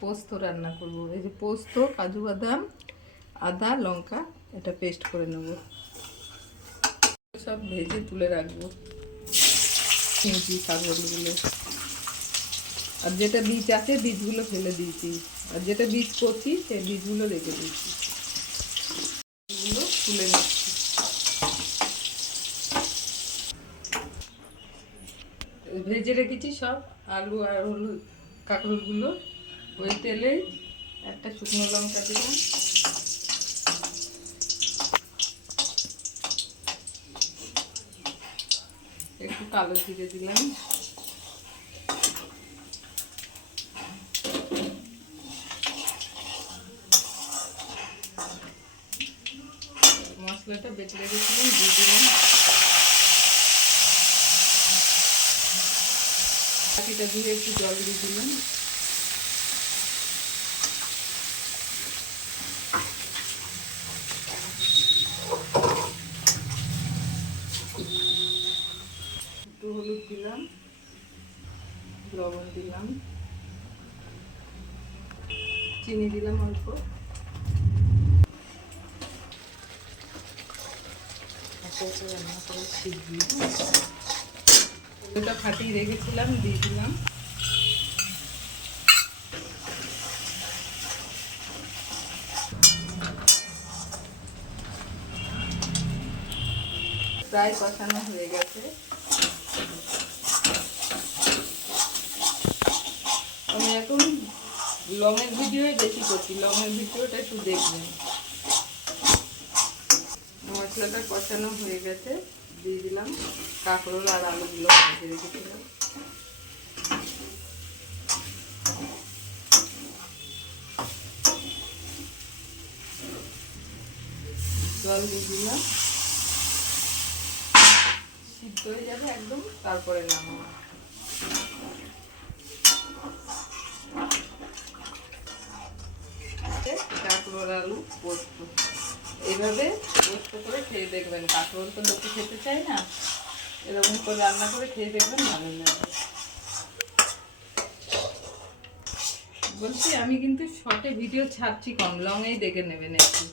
পোস্ত রান্না করব। এই যে পোস্ত, কাজু বাদাম, আদা, লঙ্কা এটা পেস্ট করে নেব। সব ভেজে তুলে রাখবো নিয়েছি কাগজগুলো। আর যেটা বীজ আছে বীজগুলো ফেলে দিয়েছি, আর যেটা বীজ করছি সেই বীজগুলো রেখে দিয়েছি। এগুলো তুলে নিচ্ছি। ভেজে রেখেছি সব আলু আর হলুদ কাঁকরোলগুলো। ওই তেলে একটা শুকনো লঙ্কা দিলাম, একটু কালো জিরে দিলাম, মশলাটা বেটে রেখেছিলাম দিয়ে দিলাম, বাকিটা দিয়ে একটু জল দিয়ে দিলাম। একটু হলুদ দিলাম, লবণ দিলাম, চিনি দিলাম অল্প। রান্না করে শিখবি। ওটা ফাটিয়ে রেখেছিলাম দিয়ে দিলাম। প্রায় কষানো হয়ে গেছে। আমি এখন লংয়ের ভিডিওই বেশি করছি, লংয়ের ভিডিওটা একটু দেখবেন। মশলাটা কষানো হয়ে গেছে, দিয়ে দিলাম কাঁকরোল আর আলুগুলো ভেজে রেখেছিলাম। জল দিয়ে দিলাম, সিদ্ধ হয়ে যাবে একদম, তারপরে নামাবো। কাঁকরোল আলু পোস্ত, এইভাবে পোস্ত করে খেয়ে দেখবেন। কাঁকরোল তো লোকে খেতে চায় না, এরকম করে রান্না করে খেয়ে দেখবেন, ভালো লাগবে। বলছি আমি কিন্তু শর্টে ভিডিও ছাড়ছি কম, লংয়েই দেখে নেবেন একটু।